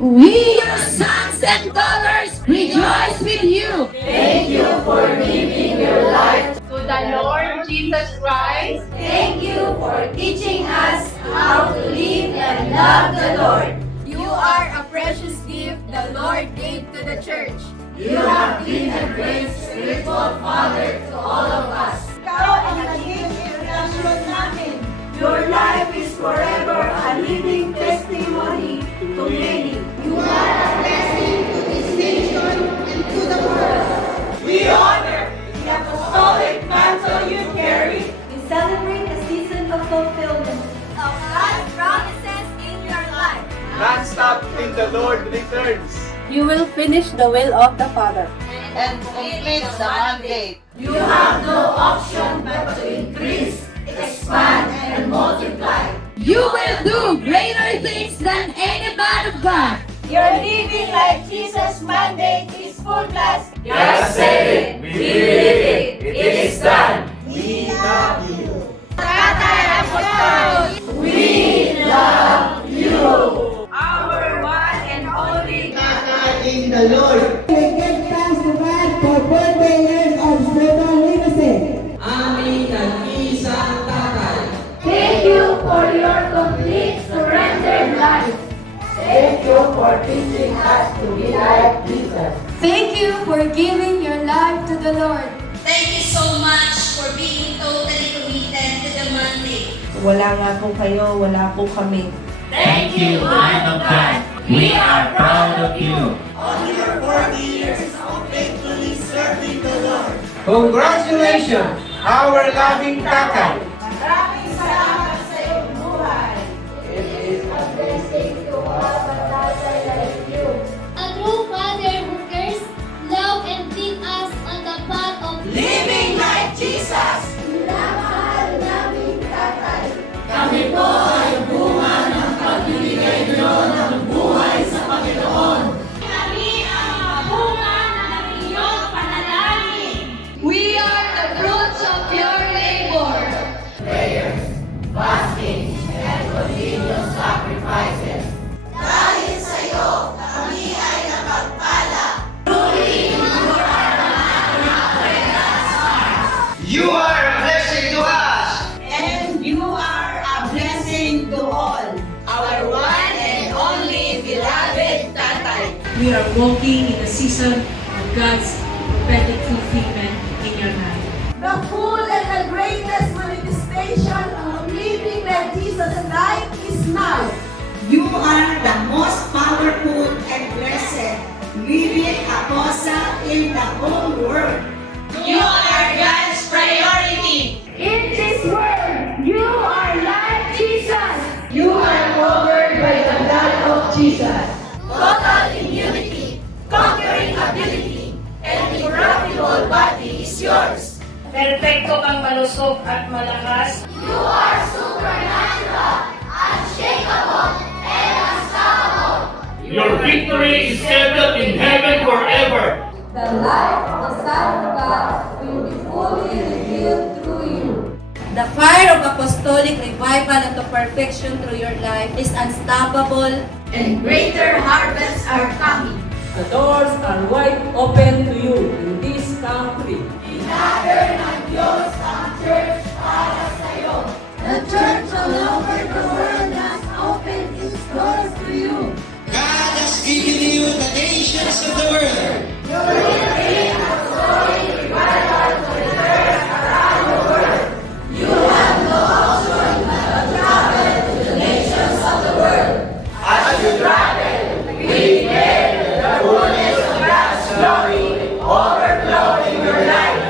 We, your sons and daughters, rejoice with you. Thank you for giving your life To the Lord Jesus Christ, Thank you for teaching us how to live and love the Lord. You are a precious gift the Lord gave to the church. You have been a great spiritual father to all of us. Ikaw ang naging inspirasyon namin. Your life is forever a living testimony to many. You are a blessing to this nation and to the world. We honor the apostolic mantle you carry. We celebrate a season of fulfillment Of God's promises in your life. Non-stop till the Lord returns. You will finish the will of the Father. And complete the mandate. You have no option but to increase, expand, and multiply. You will do greater things than any man of God. Your living like Jesus' mandate is full blast. God said it. We believe it. It is done. We love you. Tatay Apostol, we love you. Our one and only in the Lord. We give thanks to God for 40 years of spiritual legacy. Aming nag-iisang tatay. Thank you for your complete surrendered life. Thank you for teaching us to be like Jesus. Thank you for giving your life to the Lord. Thank you so much for being totally committed to the mandate. Wala nga po kayo, wala po kami. thank you, man of God. We are proud of you. On your 40 years of faithfully serving the Lord. Congratulations, our loving tatay. Maraming salamat sa iyong buhay. It is a blessing to have a tatay like you. A true father who cares, love, and lead us on the path of Living like Jesus. Minamahal namin tatay. Kami po ay bunga ng pagbibigay niyo ng buhay sa Panginoon. kami ang bunga ng iyong panalangin. We are the fruits of your labor. Prayers, fasting, and continuous sacrifices. Dahil sa iyo, kami ay napagpala. You are a blessing to us. And you are a blessing to all. Our one and only beloved tatay. We are walking in a season of God's prophetic fulfillment in your life. The full and the greatest manifestation of living like Jesus' life is now. You are the most powerful and blessed living apostle in the whole world. You are God's priority. In this world, you are like Jesus. You are covered by the blood of Jesus. Total immunity, conquering ability, and incorruptible body is yours. Perfecto kang malusog at malakas. You are supernatural, unshakable, and unstoppable. Your victory is settled in heaven forever. The life of the Son of God will be fully revealed through you. The fire of apostolic revival unto perfection through your life is unstoppable. And greater harvests are coming. The doors are wide open to you in this country. Inader ng Diyos ang church para sa'yo. The church all over the world has opened its doors to you. God has given you the nations of the world. You will bring a growing revival to the church around the world. You have no option but to travel to the nations of the world. As you travel, we pray the fullness of God's glory overflow in your life.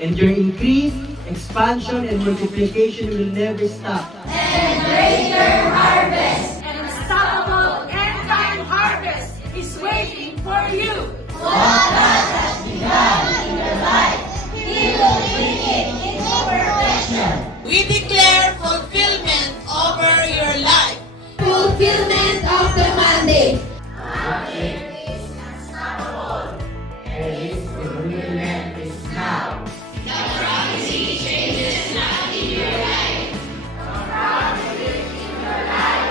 And your increase, expansion, and multiplication will never stop. And greater harvest. An unstoppable end-time harvest is waiting for you. What God has begun in your life, He will bring it into perfection. We declare fulfillment over your life. Fulfillment of the mandate. Changes not in your life. The promise is in your life.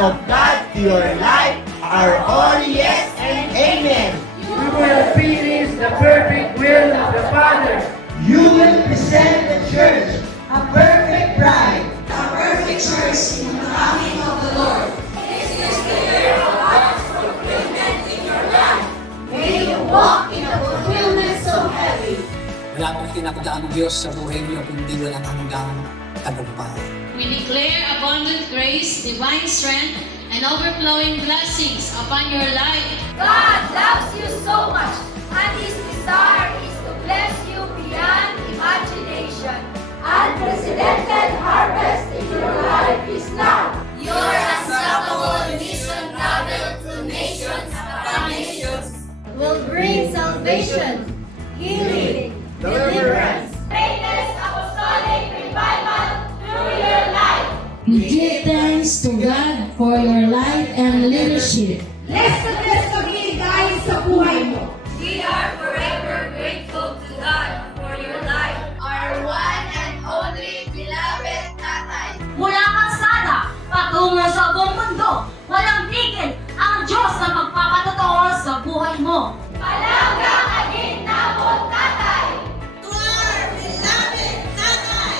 of God to your life are all yes and amen. You will finish the perfect will of the Father. You will present the church a perfect bride. A perfect church in the coming of the Lord. This is the year of God's fulfillment in your life. May you walk in a fulfillment so heavy. Wala pong kinakadaan ng Diyos sa buhay niyo kundi walang hanggang tagumpay. We declare abundant grace, divine strength, and overflowing blessings upon your life. God loves you so much, and His desire is to bless you beyond imagination. Unprecedented harvest in your life is now. Your unstoppable mission travel to nations upon nations will bring salvation, healing, deliverance, greatest apostolic revival through your life. We give thanks to God for your life and leadership. Bless na binigay sa buhay mo. We are forever grateful to God for your life, our one and only beloved Tatay. Mula kalsada, patungo sa buong mundo, walang tigil ang Diyos na magpapatotoo sa buhay mo. Palangga Aguinaldo Tatay. To our beloved Tatay.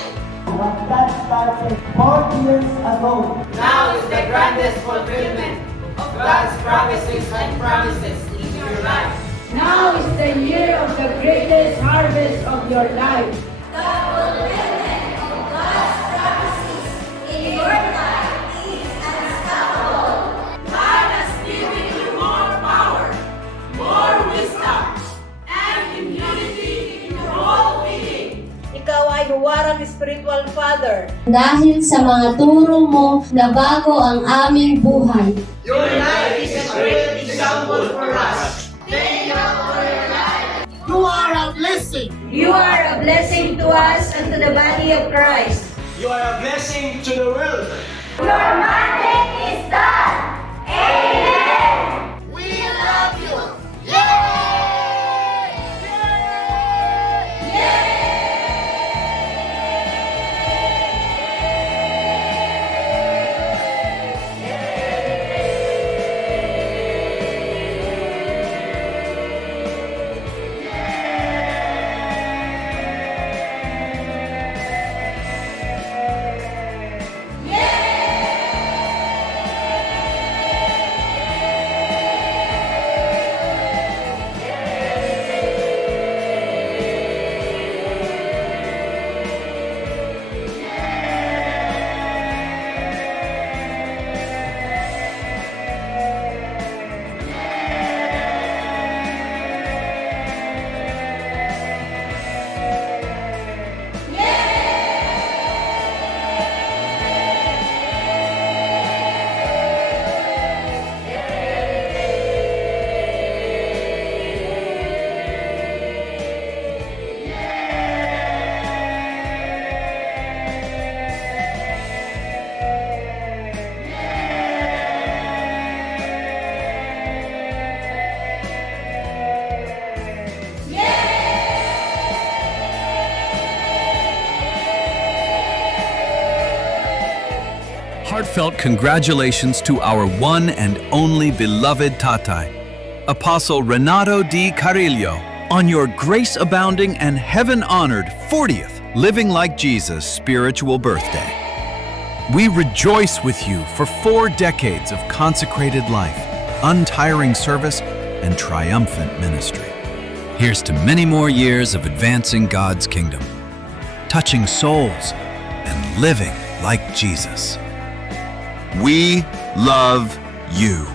What God started 4 years ago. Now is the grandest fulfillment of God's promises and promises in your life. Now is the year of the greatest harvest of your life. The fulfillment of God's promises in your life is unstoppable. God has given you more power, more wisdom, and immunity in your whole being. Ikaw ay huwarang spiritual father. Dahil sa mga turo mo na bago ang aming buhay. Your life is a great example for us. Thank you for your life. You are a blessing. You are a blessing to us and to the body of Christ. You are a blessing to the world. Your mandate is done. Amen. We love you. Heartfelt congratulations to our one and only beloved Tatay, Apostle Renato D. Carillo, on your grace-abounding and heaven-honored 40th Living Like Jesus spiritual birthday. We rejoice with you for 4 decades of consecrated life, untiring service, and triumphant ministry. Here's to many more years of advancing God's kingdom, touching souls, and living like Jesus. We love you.